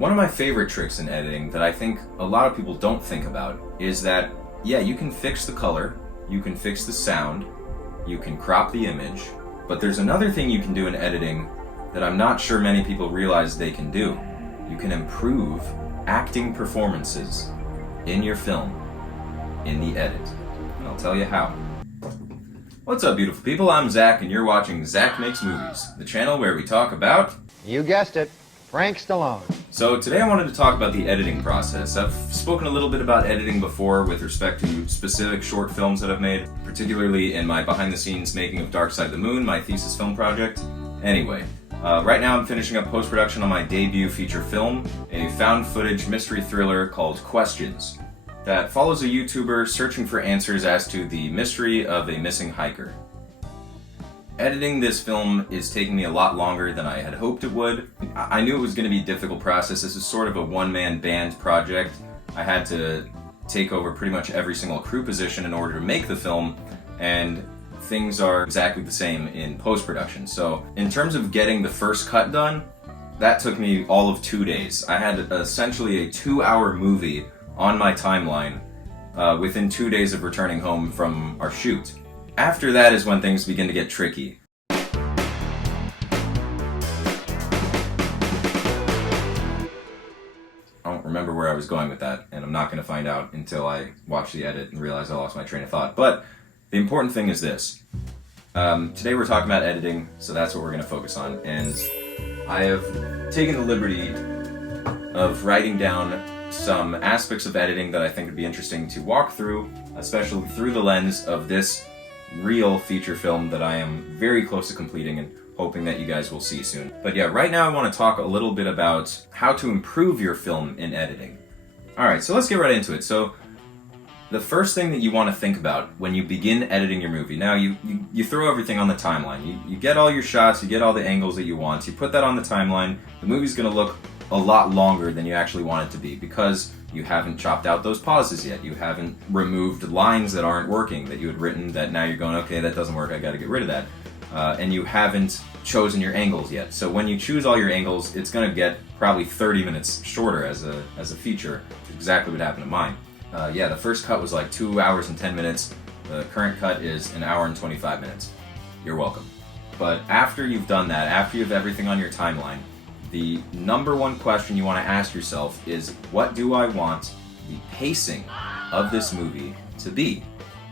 One of my favorite tricks in editing that I think a lot of people don't think about is that, yeah, you can fix the color, you can fix the sound, you can crop the image, but there's another thing you can do in editing that I'm not sure many people realize they can do. You can improve acting performances in your film in the edit. And I'll tell you how. What's up, beautiful people? I'm Zach, and you're watching Zach Makes Movies, the channel where we talk about... You guessed it, Frank Stallone. So today I wanted to talk about the editing process. I've spoken a little bit about editing before with respect to specific short films that I've made, particularly in my behind-the-scenes making of Dark Side of the Moon, my thesis film project. Anyway, right now I'm finishing up post-production on my debut feature film, a found-footage mystery thriller called Questions, that follows a YouTuber searching for answers as to the mystery of a missing hiker. Editing this film is taking me a lot longer than I had hoped it would. I knew it was going to be a difficult process. This is sort of a one-man band project. I had to take over pretty much every single crew position in order to make the film, and things are exactly the same in post-production. So in terms of getting the first cut done, that took me all of 2 days. I had essentially a 2-hour movie on my timeline within 2 days of returning home from our shoot. After that is when things begin to get tricky. I don't remember where I was going with that, and I'm not going to find out until I watch the edit and realize I lost my train of thought. But the important thing is this. Today we're talking about editing, so that's what we're going to focus on. And I have taken the liberty of writing down some aspects of editing that I think would be interesting to walk through, especially through the lens of this real feature film that I am very close to completing and hoping that you guys will see soon. But yeah, right now I want to talk a little bit about how to improve your film in editing. Alright, so let's get right into it. So the first thing that you want to think about when you begin editing your movie, now you throw everything on the timeline. You get all your shots, you get all the angles that you want, you put that on the timeline. The movie's going to look a lot longer than you actually want it to be because you haven't chopped out those pauses yet. You haven't removed lines that aren't working that you had written that now you're going, okay, that doesn't work, I gotta get rid of that. And you haven't chosen your angles yet. So when you choose all your angles, it's gonna get probably 30 minutes shorter as a feature, which is exactly what happened to mine. Yeah, the first cut was like 2 hours and 10 minutes. The current cut is 1 hour and 25 minutes. You're welcome. But after you've done that, after you have everything on your timeline, the number one question you want to ask yourself is, what do I want the pacing of this movie to be?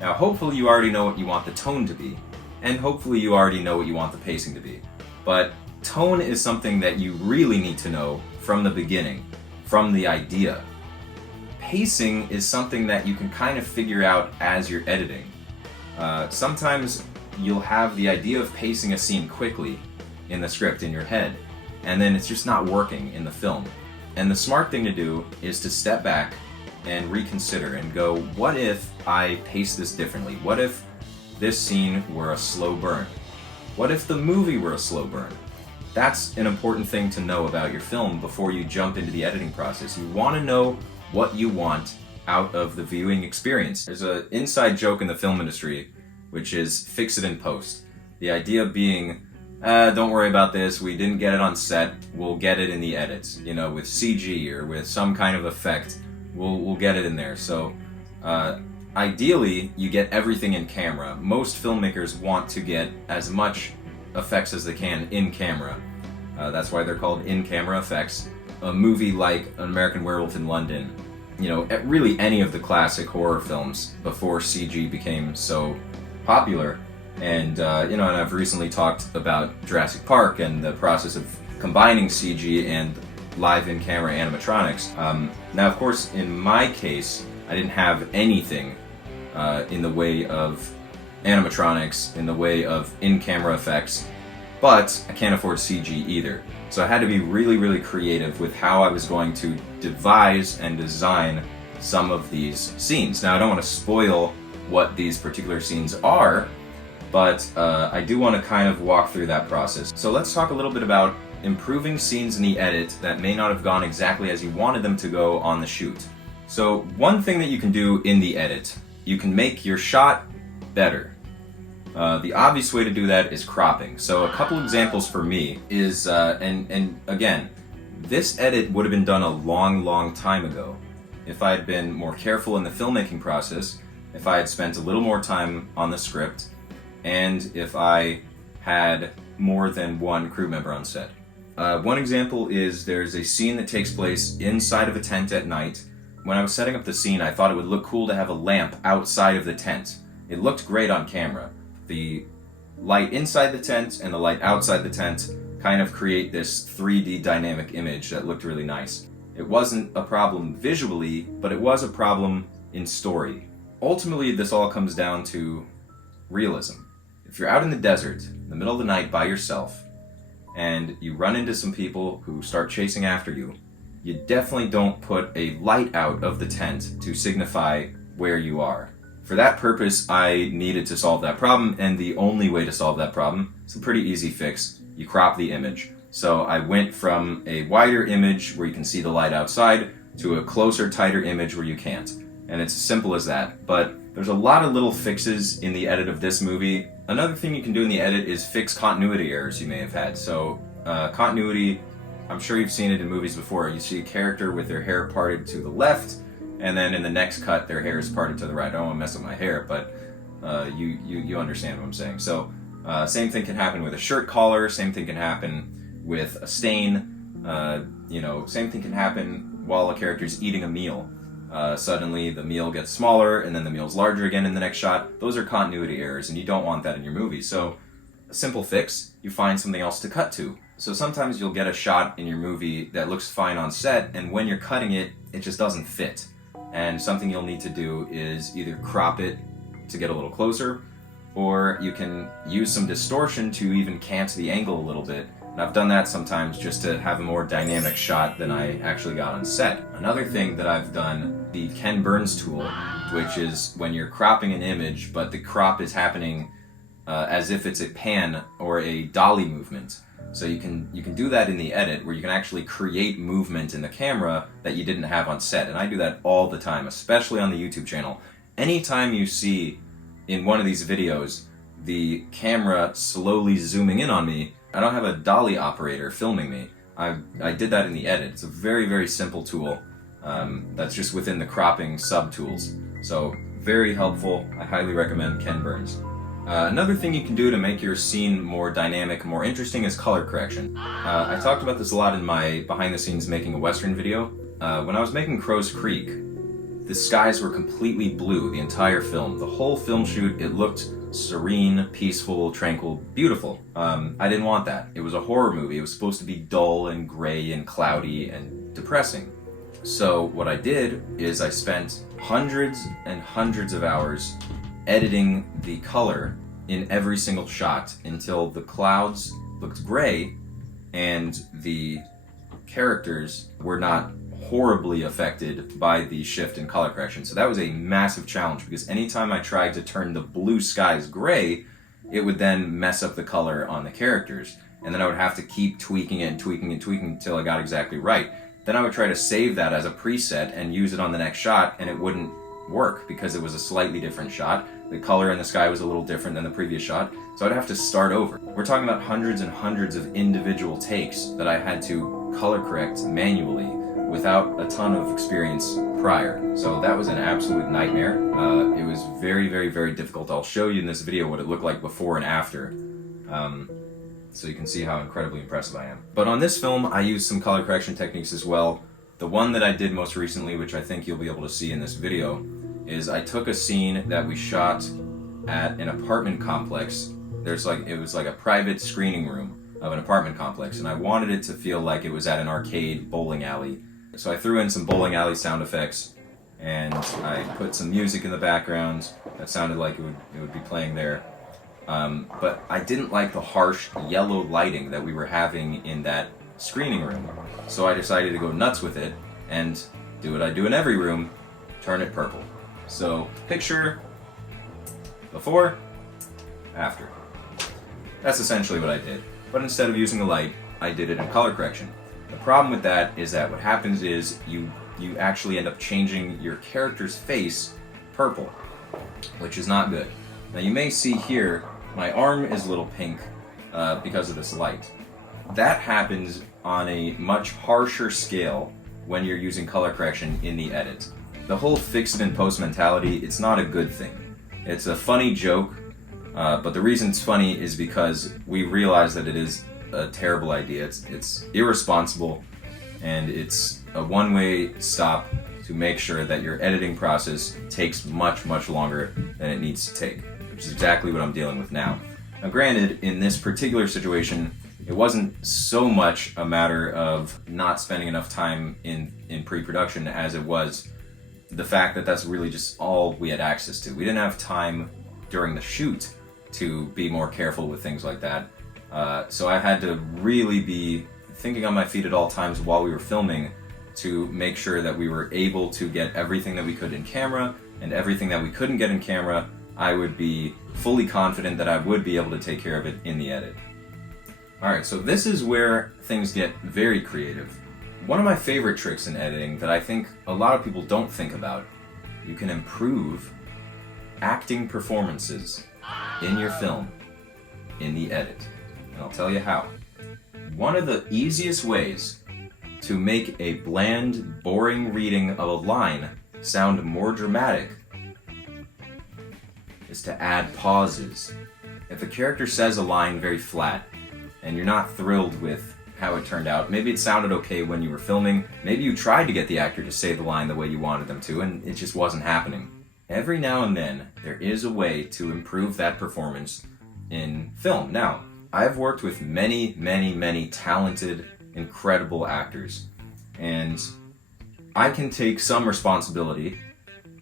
Now, hopefully you already know what you want the tone to be, and hopefully you already know what you want the pacing to be. But tone is something that you really need to know from the beginning, from the idea. Pacing is something that you can kind of figure out as you're editing. Sometimes you'll have the idea of pacing a scene quickly in the script in your head, and then it's just not working in the film. And the smart thing to do is to step back and reconsider and go, what if I pace this differently? What if this scene were a slow burn? What if the movie were a slow burn? That's an important thing to know about your film before you jump into the editing process. You want to know what you want out of the viewing experience. There's an inside joke in the film industry, which is fix it in post. The idea being, don't worry about this, we didn't get it on set, we'll get it in the edits. You know, with CG or with some kind of effect, we'll get it in there. So, ideally, you get everything in camera. Most filmmakers want to get as much effects as they can in camera. That's why they're called in-camera effects. A movie like An American Werewolf in London, you know, really any of the classic horror films before CG became so popular. And, and I've recently talked about Jurassic Park and the process of combining CG and live in-camera animatronics. Now, of course, in my case, I didn't have anything in the way of animatronics, in the way of in-camera effects, but I can't afford CG either. So I had to be really, really creative with how I was going to devise and design some of these scenes. Now, I don't want to spoil what these particular scenes are, but I do want to kind of walk through that process. So let's talk a little bit about improving scenes in the edit that may not have gone exactly as you wanted them to go on the shoot. So one thing that you can do in the edit, you can make your shot better. The obvious way to do that is cropping. So a couple examples for me is, and again, This edit would have been done a long time ago if I had been more careful in the filmmaking process, if I had spent a little more time on the script, and if I had more than one crew member on set. One example is there's a scene that takes place inside of a tent at night. When I was setting up the scene, I thought it would look cool to have a lamp outside of the tent. It looked great on camera. The light inside the tent and the light outside the tent kind of create this 3D dynamic image that looked really nice. It wasn't a problem visually, but it was a problem in story. Ultimately, this all comes down to realism. If you're out in the desert, in the middle of the night by yourself, and you run into some people who start chasing after you, you definitely don't put a light out of the tent to signify where you are. For that purpose, I needed to solve that problem, and the only way to solve that problem is a pretty easy fix. You crop the image. So I went from a wider image where you can see the light outside to a closer, tighter image where you can't. And it's as simple as that. But there's a lot of little fixes in the edit of this movie. Another thing you can do in the edit is fix continuity errors you may have had. So continuity, I'm sure you've seen it in movies before. You see a character with their hair parted to the left, and then in the next cut their hair is parted to the right. I don't want to mess up my hair, but you understand what I'm saying. So same thing can happen with a shirt collar, same thing can happen with a stain, same thing can happen while a character's eating a meal. Suddenly the meal gets smaller and then the meal's larger again in the next shot. Those are continuity errors and you don't want that in your movie. So a simple fix, you find something else to cut to. So sometimes you'll get a shot in your movie that looks fine on set, and when you're cutting it, it just doesn't fit. And something you'll need to do is either crop it to get a little closer, or you can use some distortion to even cant the angle a little bit. And I've done that sometimes just to have a more dynamic shot than I actually got on set. Another thing that I've done, the Ken Burns tool, which is when you're cropping an image, but the crop is happening as if it's a pan or a dolly movement. So you can do that in the edit where you can actually create movement in the camera that you didn't have on set. And I do that all the time, especially on the YouTube channel. Anytime you see in one of these videos the camera slowly zooming in on me, I don't have a dolly operator filming me. I did that in the edit. It's a very simple tool that's just within the cropping sub-tools. So very helpful. I highly recommend Ken Burns. Another thing you can do to make your scene more dynamic, more interesting is color correction. I talked about this a lot in my behind the scenes making a Western video. When I was making Crow's Creek, the skies were completely blue the entire film. The whole film shoot, it looked serene, peaceful, tranquil, beautiful. I didn't want that. It was a horror movie. It was supposed to be dull and gray and cloudy and depressing. So what I did is I spent hundreds and hundreds of hours editing the color in every single shot until the clouds looked gray and the characters were not horribly affected by the shift in color correction. So that was a massive challenge because anytime I tried to turn the blue skies gray, it would then mess up the color on the characters. And then I would have to keep tweaking it and tweaking and tweaking until I got exactly right. Then I would try to save that as a preset and use it on the next shot, and it wouldn't work because it was a slightly different shot. The color in the sky was a little different than the previous shot, so I'd have to start over. We're talking about hundreds and hundreds of individual takes that I had to color correct manually without a ton of experience prior. So that was an absolute nightmare. It was very difficult. I'll show you in this video what it looked like before and after, so you can see how incredibly impressive I am. But on this film, I used some color correction techniques as well. The one that I did most recently, which I think you'll be able to see in this video, is I took a scene that we shot at an apartment complex. It was like a private screening room of an apartment complex, and I wanted it to feel like it was at an arcade bowling alley. So I threw in some bowling alley sound effects, and I put some music in the background that sounded like it would be playing there. But I didn't like the harsh yellow lighting that we were having in that screening room. So I decided to go nuts with it and do what I do in every room, turn it purple. So picture before, after. That's essentially what I did. But instead of using the light, I did it in color correction. The problem with that is that what happens is you actually end up changing your character's face purple, which is not good. Now you may see here, my arm is a little pink because of this light. That happens on a much harsher scale when you're using color correction in the edit. The whole fix it in post mentality, it's not a good thing. It's a funny joke, but the reason it's funny is because we realize that it is a terrible idea. It's irresponsible, and it's a one-way stop to make sure that your editing process takes much, much longer than it needs to take, which is exactly what I'm dealing with now. Now, granted, in this particular situation, it wasn't so much a matter of not spending enough time in pre-production as it was the fact that that's really just all we had access to. We didn't have time during the shoot to be more careful with things like that. So I had to really be thinking on my feet at all times while we were filming to make sure that we were able to get everything that we could in camera, and everything that we couldn't get in camera, I would be fully confident that I would be able to take care of it in the edit. Alright, so this is where things get very creative. One of my favorite tricks in editing that I think a lot of people don't think about, you can improve acting performances in your film in the edit. And I'll tell you how. One of the easiest ways to make a bland, boring reading of a line sound more dramatic is to add pauses. If a character says a line very flat, and you're not thrilled with how it turned out, maybe it sounded okay when you were filming, maybe you tried to get the actor to say the line the way you wanted them to, and it just wasn't happening. Every now and then, there is a way to improve that performance in film. Now, I've worked with many, many, many talented, incredible actors, and I can take some responsibility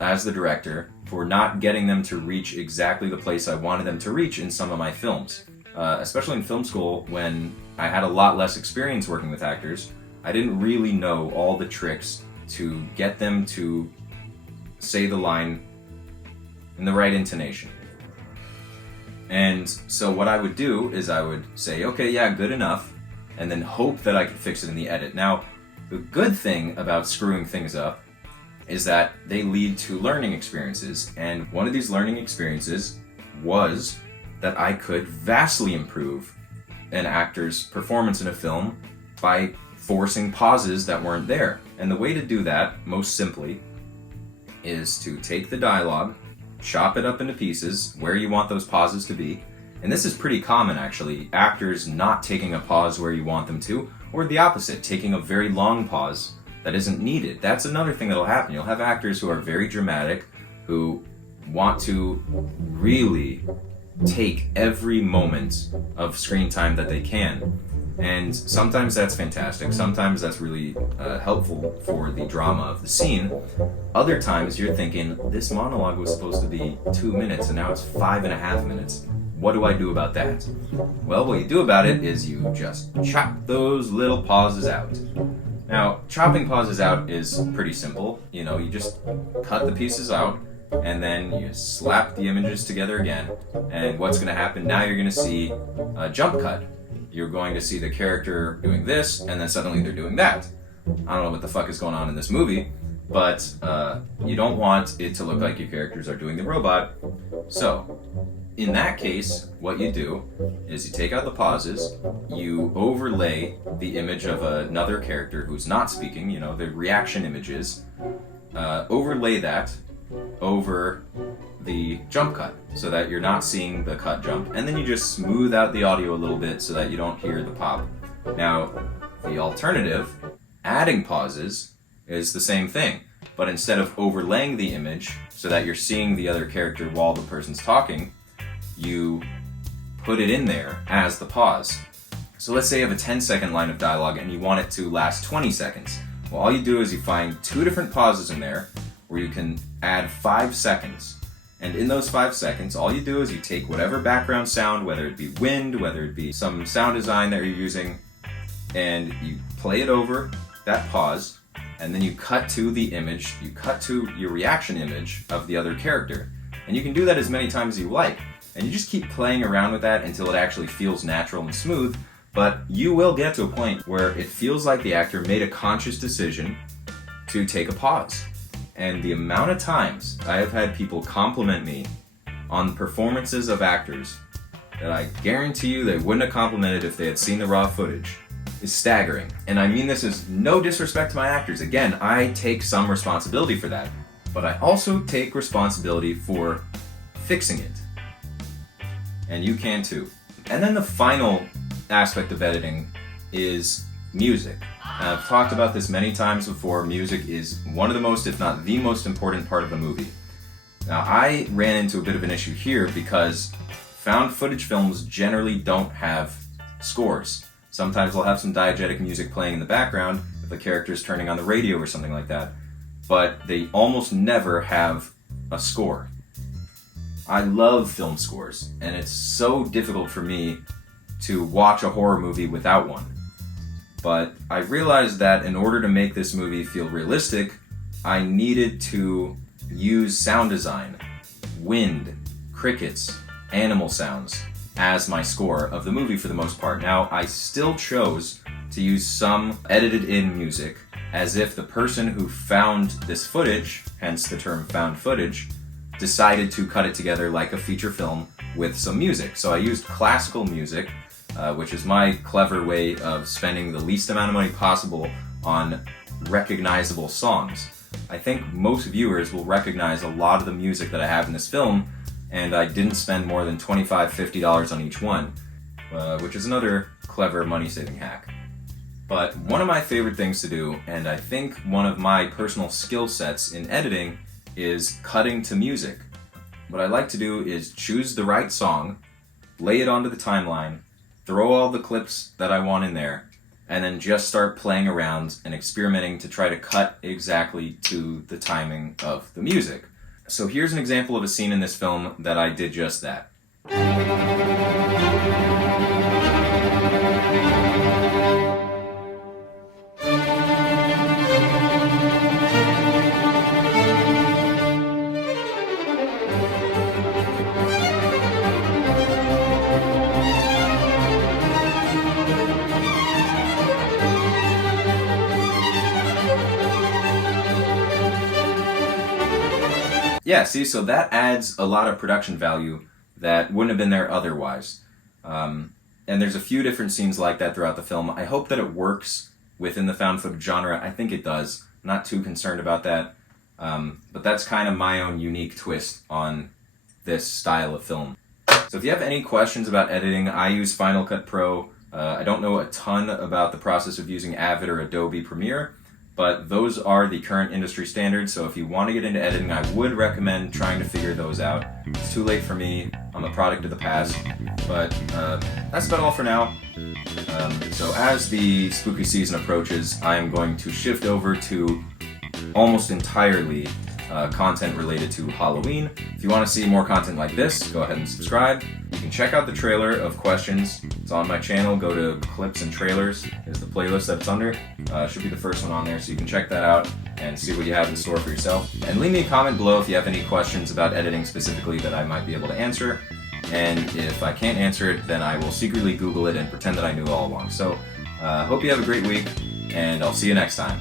as the director for not getting them to reach exactly the place I wanted them to reach in some of my films. Especially in film school, when I had a lot less experience working with actors, I didn't really know all the tricks to get them to say the line in the right intonation. And so what I would do is I would say, okay, yeah, good enough, and then hope that I could fix it in the edit. Now, the good thing about screwing things up is that they lead to learning experiences, and one of these learning experiences was that I could vastly improve an actor's performance in a film by forcing pauses that weren't there. And the way to do that, most simply, is to take the dialogue, chop it up into pieces where you want those pauses to be. And this is pretty common, actually, actors not taking a pause where you want them to, or the opposite, taking a very long pause that isn't needed. That's another thing that'll happen. You'll have actors who are very dramatic, who want to really take every moment of screen time that they can. And sometimes that's fantastic. Sometimes that's really helpful for the drama of the scene. Other times you're thinking, this monologue was supposed to be 2 minutes and now it's 5.5 minutes. What do I do about that? Well, what you do about it is you just chop those little pauses out. Now, chopping pauses out is pretty simple. You know, you just cut the pieces out, and then you slap the images together again, and what's going to happen now, you're going to see a jump cut. You're going to see the character doing this, and then suddenly they're doing that. I don't know what the fuck is going on in this movie, but you don't want it to look like your characters are doing the robot. So, in that case, what you do is you take out the pauses, you overlay the image of another character who's not speaking, you know, the reaction images, overlay that over the jump cut so that you're not seeing the cut jump, and then you just smooth out the audio a little bit so that you don't hear the pop. Now, the alternative, adding pauses, is the same thing, but instead of overlaying the image so that you're seeing the other character while the person's talking, you put it in there as the pause. So let's say you have a 10-second line of dialogue and you want it to last 20 seconds. Well, all you do is you find 2 different pauses in there where you can add 5 seconds. And in those 5 seconds, all you do is you take whatever background sound, whether it be wind, whether it be some sound design that you're using, and you play it over that pause, and then you cut to the image, you cut to your reaction image of the other character. And you can do that as many times as you like. And you just keep playing around with that until it actually feels natural and smooth, but you will get to a point where it feels like the actor made a conscious decision to take a pause. And the amount of times I have had people compliment me on performances of actors that I guarantee you they wouldn't have complimented if they had seen the raw footage. is staggering. And I mean this as no disrespect to my actors. Again, I take some responsibility for that. But I also take responsibility for fixing it. And you can too. And then the final aspect of editing is music. And I've talked about this many times before. Music is one of the most, if not the most important part of a movie. Now, I ran into a bit of an issue here because found footage films generally don't have scores. Sometimes they'll have some diegetic music playing in the background if a character is turning on the radio or something like that, but they almost never have a score. I love film scores, and it's so difficult for me to watch a horror movie without one. But I realized that in order to make this movie feel realistic, I needed to use sound design, wind, crickets, animal sounds as my score of the movie for the most part. Now, I still chose to use some edited in music as if the person who found this footage, hence the term found footage, decided to cut it together like a feature film with some music. So I used classical music, which is my clever way of spending the least amount of money possible on recognizable songs. I think most viewers will recognize a lot of the music that I have in this film, and I didn't spend more than $25, $50 on each one, which is another clever money-saving hack. But one of my favorite things to do, and I think one of my personal skill sets in editing, is cutting to music. What I like to do is choose the right song, lay it onto the timeline, throw all the clips that I want in there, and then just start playing around and experimenting to try to cut exactly to the timing of the music. So here's an example of a scene in this film that I did just that. Yeah, see, so that adds a lot of production value that wouldn't have been there otherwise. And there's a few different scenes like that throughout the film. I hope that it works within the found footage genre. I think it does. I'm not too concerned about that. But that's kind of my own unique twist on this style of film. So if you have any questions about editing, I use Final Cut Pro. I don't know a ton about the process of using Avid or Adobe Premiere, but those are the current industry standards, so if you want to get into editing, I would recommend trying to figure those out. It's too late for me. I'm a product of the past. But that's about all for now. So as the spooky season approaches, I'm going to shift over to almost entirely content related to Halloween. If you want to see more content like this, go ahead and subscribe. You can check out the trailer of questions. It's on my channel. Go to Clips and Trailers is the playlist that it's under. Should be the first one on there, so you can check that out and see what you have in store for yourself. And leave me a comment below if you have any questions about editing specifically that I might be able to answer. And if I can't answer it, then I will secretly Google it and pretend that I knew all along. So, hope you have a great week, and I'll see you next time.